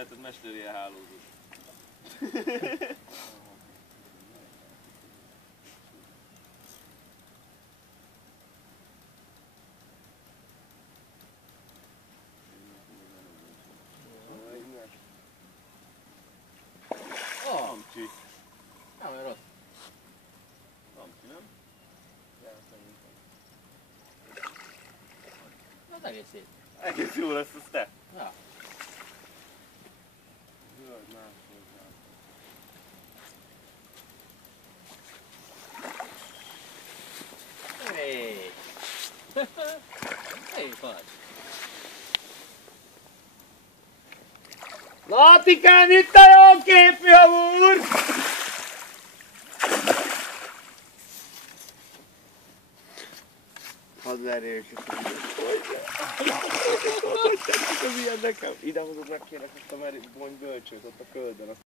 lehetett mester ilyen hálózós. Amcsi. Nem, mert rossz. Amcsi, nem? Az egész szép. Egész jó lesz az te. Ja. Zöld máshogy. Hey. Hey, vagy. Latikán, itt a jó kép, fiam úr! Hadd verjék, hogy tetszik az ilyen nekem. Ide hozod meg kérlek azt a bony bölcsőt ott a köldön.